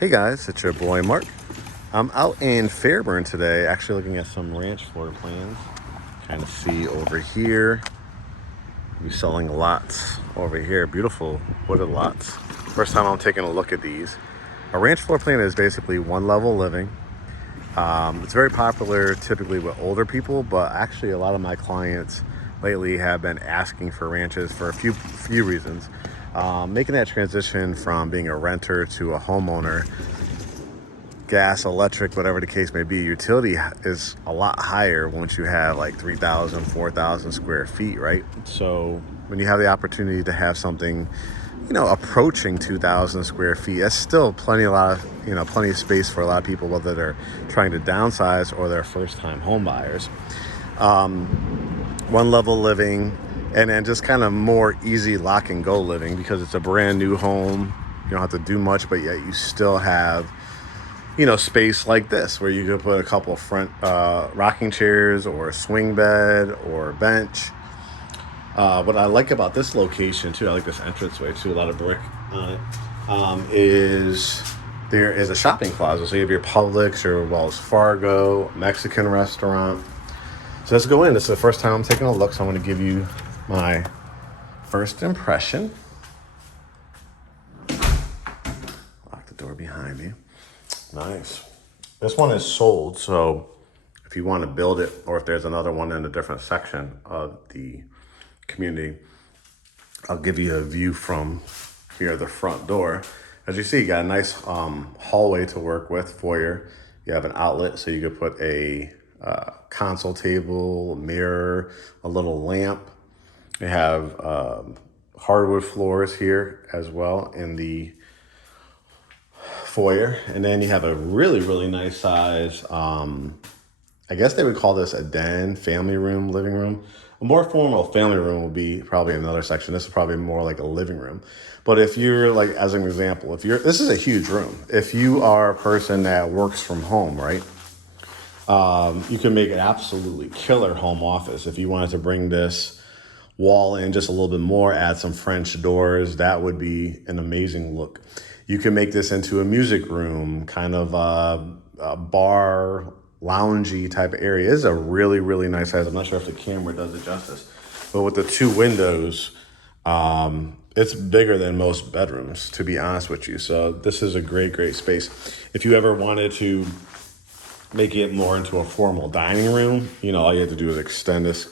Hey guys, it's your boy Mark. I'm out in Fairburn today, actually looking at some ranch floor plans. Kind of see over here, we're selling lots over here, beautiful wooded lots. First time I'm taking a look at these. A ranch floor plan is basically one level living. It's very popular typically with older people, but actually a lot of my clients lately have been asking for ranches for a few reasons. Making that transition from being a renter to a homeowner, gas, electric, whatever the case may be, utility is a lot higher once you have like 3,000, 4,000 square feet, right? So when you have the opportunity to have something, approaching 2,000 square feet, that's still plenty of space for a lot of people, whether they're trying to downsize or they're first-time home buyers. One level living, and then just kind of more easy lock and go living because it's a brand new home. You don't have to do much, but yet you still have space like this where you could put a couple of front rocking chairs or a swing bed or a bench. What I like about this location too, I like this entranceway too, a lot of brick on it, is there is a shopping plaza. So you have your Publix, your Wells Fargo, Mexican restaurant. So let's go in. This is the first time I'm taking a look, so I'm going to give you my first impression. Lock the door behind me. Nice. This one is sold, so if you want to build it, or if there's another one in a different section of the community, I'll give you a view from here, the front door. As you see, you got a nice hallway to work with, foyer. You have an outlet, so you could put a console table, a mirror, a little lamp. You have hardwood floors here as well in the foyer, and then you have a really nice size, I guess they would call this a den, family room, living room. A more formal family room would be probably another section. This is probably more like a living room. But if you're like, as an example, this is a huge room. If you are a person that works from home, right? You can make an absolutely killer home office. If you wanted to bring this wall in just a little bit more, add some French doors, that would be an amazing look. You can make this into a music room, kind of a bar, loungy type of area. This is a really nice size. I'm not sure if the camera does it justice, but with the two windows, it's bigger than most bedrooms, to be honest with you. So this is a great space. If you ever wanted to make it more into a formal dining room, all you have to do is extend this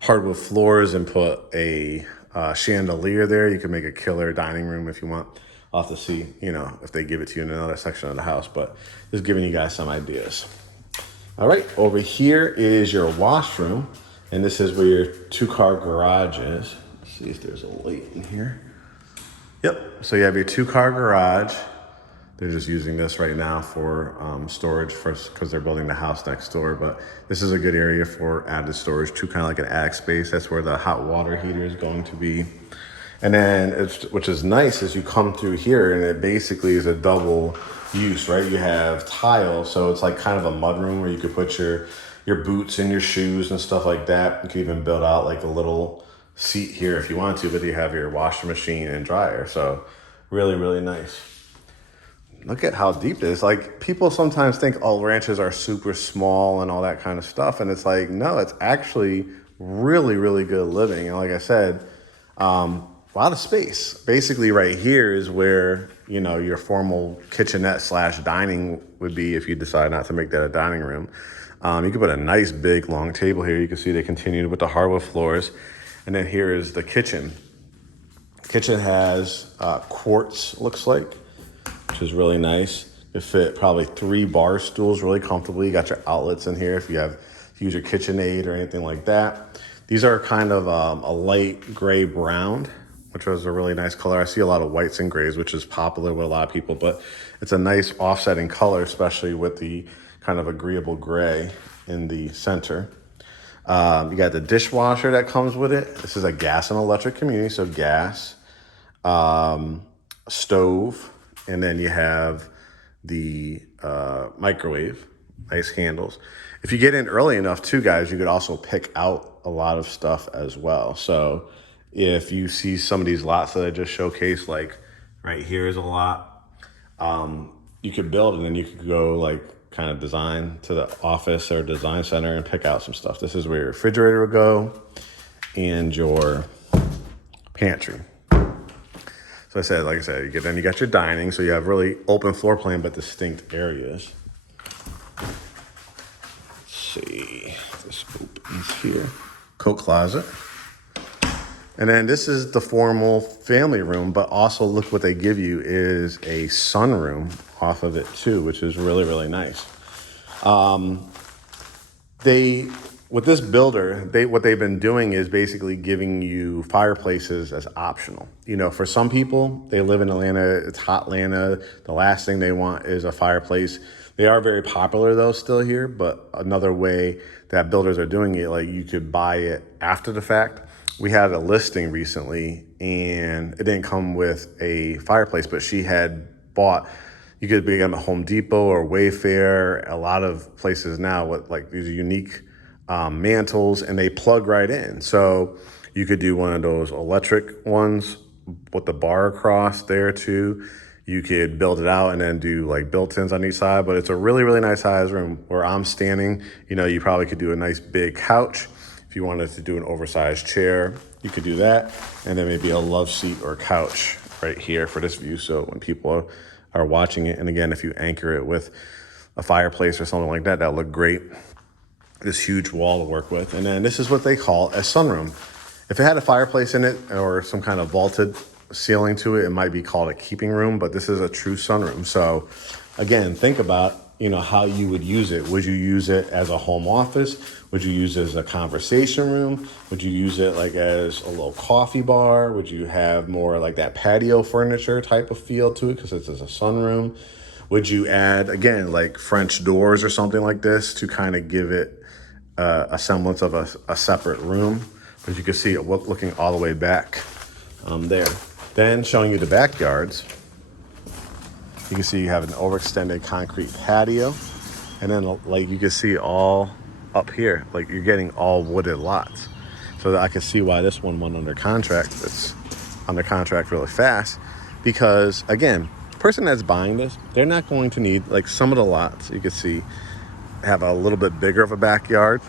hardwood floors and put a chandelier there. You can make a killer dining room if you want. I'll have to see, if they give it to you in another section of the house, but just giving you guys some ideas. All right, over here is your washroom, and this is where your 2-car garage is. Let's see if there's a light in here. Yep, so you have your 2-car garage. They're just using this right now for storage first because they're building the house next door, but this is a good area for added storage too, kind of like an attic space. That's where the hot water heater is going to be. And then, which is nice, is you come through here and it basically is a double use, right? You have tile, so it's like kind of a mud room where you could put your boots and your shoes and stuff like that. You could even build out like a little seat here if you want to, but you have your washing machine and dryer. So really nice. Look at how deep it is. Like, people sometimes think, oh, ranches are super small and all that kind of stuff. And it's like, no, it's actually really good living. And like I said, a lot of space. Basically right here is where, your formal kitchenette / dining would be if you decide not to make that a dining room. You could put a nice big long table here. You can see they continued with the hardwood floors. And then here is the kitchen. Kitchen has quartz, looks like, which is really nice. It fit probably 3 bar stools really comfortably. You got your outlets in here if you use your KitchenAid or anything like that. These are kind of a light gray brown, which was a really nice color. I see a lot of whites and grays, which is popular with a lot of people, but it's a nice offsetting color, especially with the kind of agreeable gray in the center. You got the dishwasher that comes with it. This is a gas and electric community, so gas, stove, and then you have the microwave, nice handles. If you get in early enough too, guys, you could also pick out a lot of stuff as well. So if you see some of these lots that I just showcased, like right here is a lot. you could build, and then you could go like kind of design to the office or design center and pick out some stuff. This is where your refrigerator will go and your pantry. So like I said, you got your dining, so you have really open floor plan but distinct areas. Let's see, this opens here. Coat closet. And then this is the formal family room, but also look what they give you is a sunroom off of it too, which is really, really nice. With this builder, what they've been doing is basically giving you fireplaces as optional. You know, for some people, they live in Atlanta, it's hot Atlanta, the last thing they want is a fireplace. They are very popular though still here, but another way that builders are doing it, like you could buy it after the fact. We had a listing recently and it didn't come with a fireplace, but she had bought, you could be at a Home Depot or Wayfair, a lot of places now with like these unique mantles, and they plug right in. So you could do one of those electric ones with the bar across there too. You could build it out and then do like built-ins on each side, but it's a really, really nice size room. Where I'm standing, you know, you probably could do a nice big couch. If you wanted to do an oversized chair, you could do that. And then maybe a love seat or couch right here for this view. So when people are watching it, and again, if you anchor it with a fireplace or something like that, that'll look great. This huge wall to work with. And then this is what they call a sunroom. If it had a fireplace in it or some kind of vaulted ceiling to it, it might be called a keeping room, but this is a true sunroom. So again, think about, you know, how you would use it. Would you use it as a home office? Would you use it as a conversation room? Would you use it like as a little coffee bar? Would you have more like that patio furniture type of feel to it because it's a sunroom? Would you add, again, like French doors or something like this to kind of give it a semblance of a separate room? But you can see it looking all the way back there. Then showing you the backyards, you can see you have an overextended concrete patio, and then like you can see all up here, like you're getting all wooded lots. So that I can see why this one went under contract. It's under contract really fast because, again, the person that's buying this, they're not going to need, like some of the lots you can see have a little bit bigger of a backyard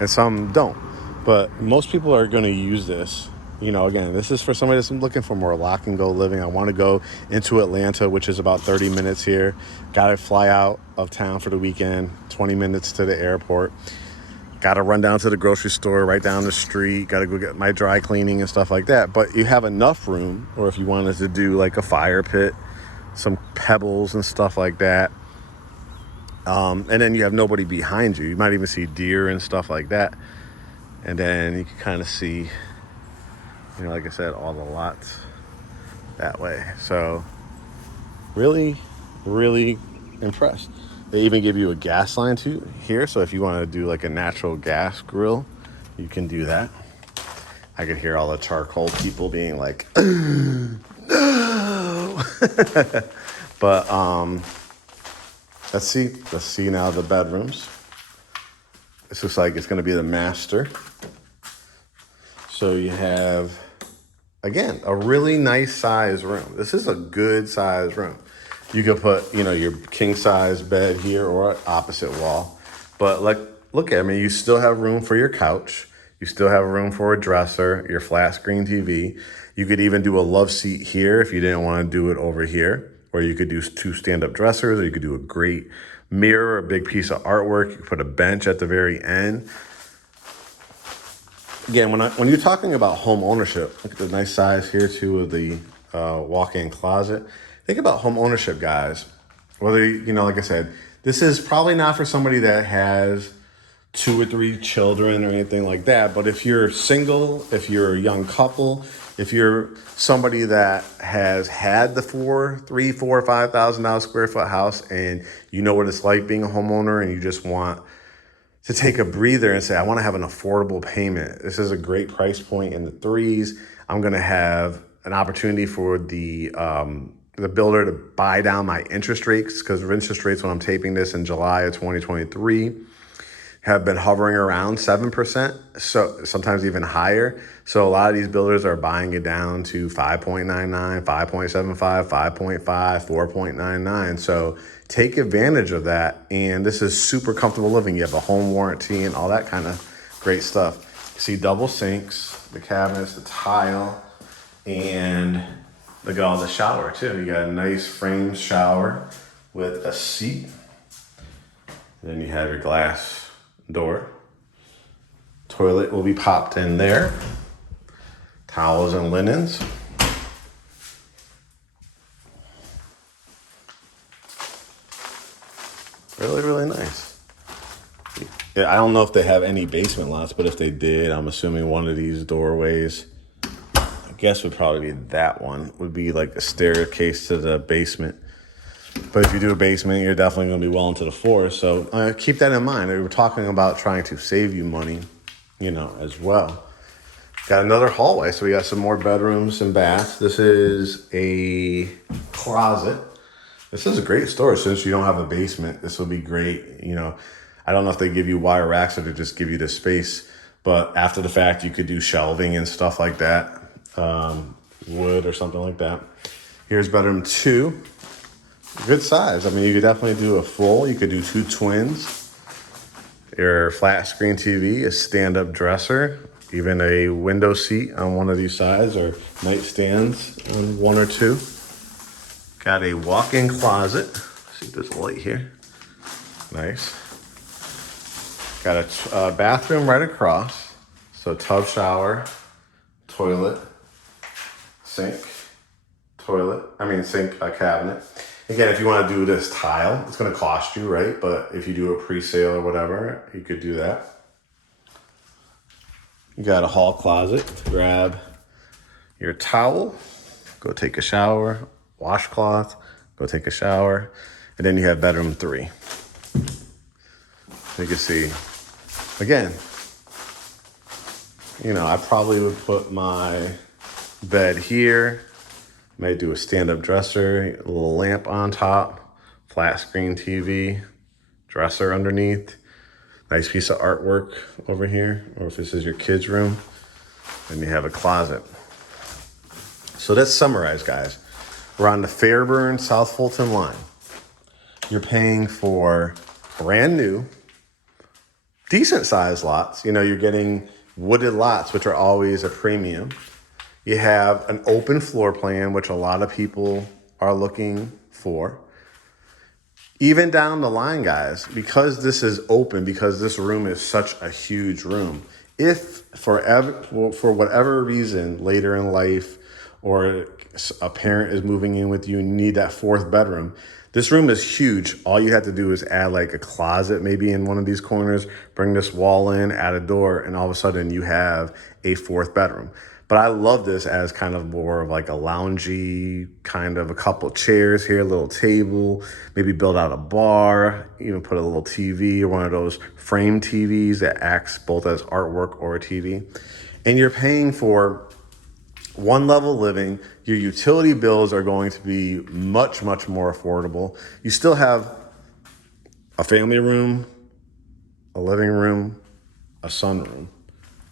and some don't. But most people are going to use this. You know, again, this is for somebody that's looking for more lock and go living. I want to go into Atlanta, which is about 30 minutes here. Got to fly out of town for the weekend, 20 minutes to the airport. Got to run down to the grocery store right down the street. Got to go get my dry cleaning and stuff like that. But you have enough room, or if you wanted to do like a fire pit, some pebbles and stuff like that. And then you have nobody behind you. You might even see deer and stuff like that. And then you can kind of see, you know, like I said, all the lots that way. So really, really impressed. They even give you a gas line too here. So if you want to do like a natural gas grill, you can do that. I could hear all the charcoal people being like, no. But let's see now the bedrooms. This looks like it's going to be the master. So you have, again, a really nice size room. This is a good size room. You could put, you know, your king size bed here or opposite wall. But like, look at, I mean, you still have room for your couch. You still have room for a dresser, your flat screen TV. You could even do a love seat here if you didn't want to do it over here. Or you could do 2 stand-up dressers, or you could do a great mirror, a big piece of artwork. You could put a bench at the very end. Again, when you're talking about home ownership, look at the nice size here too of the walk-in closet. Think about home ownership, guys. Whether, you know, like I said, this is probably not for somebody that has 2 or 3 children or anything like that. But if you're single, if you're a young couple, if you're somebody that has had the $3,000, $4,000, $5,000 square foot house, and you know what it's like being a homeowner, and you just want to take a breather and say, I want to have an affordable payment. This is a great price point in the 3s. I'm going to have an opportunity for the builder to buy down my interest rates, because interest rates when I'm taping this in July of 2023 have been hovering around 7%, so sometimes even higher. So a lot of these builders are buying it down to 5.99, 5.75, 5.5, 4.99. So take advantage of that. And this is super comfortable living. You have a home warranty and all that kind of great stuff. You see double sinks, the cabinets, the tile, and look at all the shower too. You got a nice framed shower with a seat. Then you have your glass door. Toilet will be popped in there. Towels and linens. Really, really nice. Yeah, I don't know if they have any basement lots, but if they did, I'm assuming one of these doorways, I guess would probably be that one, would be like a staircase to the basement. But if you do a basement, you're definitely going to be well into the floor. So keep that in mind. We're talking about trying to save you money, you know, as well. Got another hallway. So we got some more bedrooms and baths. This is a closet. This is a great storage. Since you don't have a basement, this will be great. You know, I don't know if they give you wire racks or they just give you the space. But after the fact, you could do shelving and stuff like that. Wood or something like that. Here's bedroom 2. Good size. I mean, you could definitely do a full. You could do 2 twins. Your flat screen TV, a stand-up dresser, even a window seat on one of these sides, or nightstands on 1 or 2. Got a walk-in closet. Let's see if there's a light here. Nice. Got a bathroom right across. So tub, shower, toilet, sink, cabinet. Again, if you want to do this tile, it's going to cost you, right? But if you do a pre-sale or whatever, you could do that. You got a hall closet to grab your towel, go take a shower, washcloth, go take a shower, and then you have bedroom 3. You can see, again, you know, I probably would put my bed here. May do a stand-up dresser, a little lamp on top, flat screen TV, dresser underneath, nice piece of artwork over here, or if this is your kids' room, then you have a closet. So let's summarize, guys. We're on the Fairburn South Fulton line. You're paying for brand new, decent sized lots. You know, you're getting wooded lots, which are always a premium. You have an open floor plan, which a lot of people are looking for. Even down the line, guys, because this is open, because this room is such a huge room, if for whatever reason later in life or a parent is moving in with you and you need that 4th bedroom, this room is huge. All you have to do is add like a closet maybe in one of these corners, bring this wall in, add a door, and all of a sudden you have a 4th bedroom. But I love this as kind of more of like a loungy, kind of a couple chairs here, a little table, maybe build out a bar, even put a little TV or one of those frame TVs that acts both as artwork or a TV. And you're paying for one level living. Your utility bills are going to be much, much more affordable. You still have a family room, a living room, a sunroom,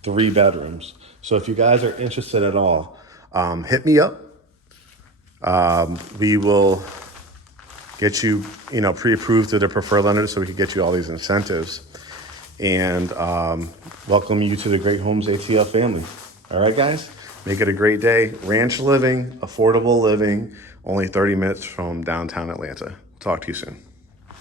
3 bedrooms. So if you guys are interested at all, hit me up. We will get you, pre-approved to the preferred lender so we can get you all these incentives and welcome you to the Great Homes ATL family. All right, guys, make it a great day. Ranch living, affordable living, only 30 minutes from downtown Atlanta. Talk to you soon.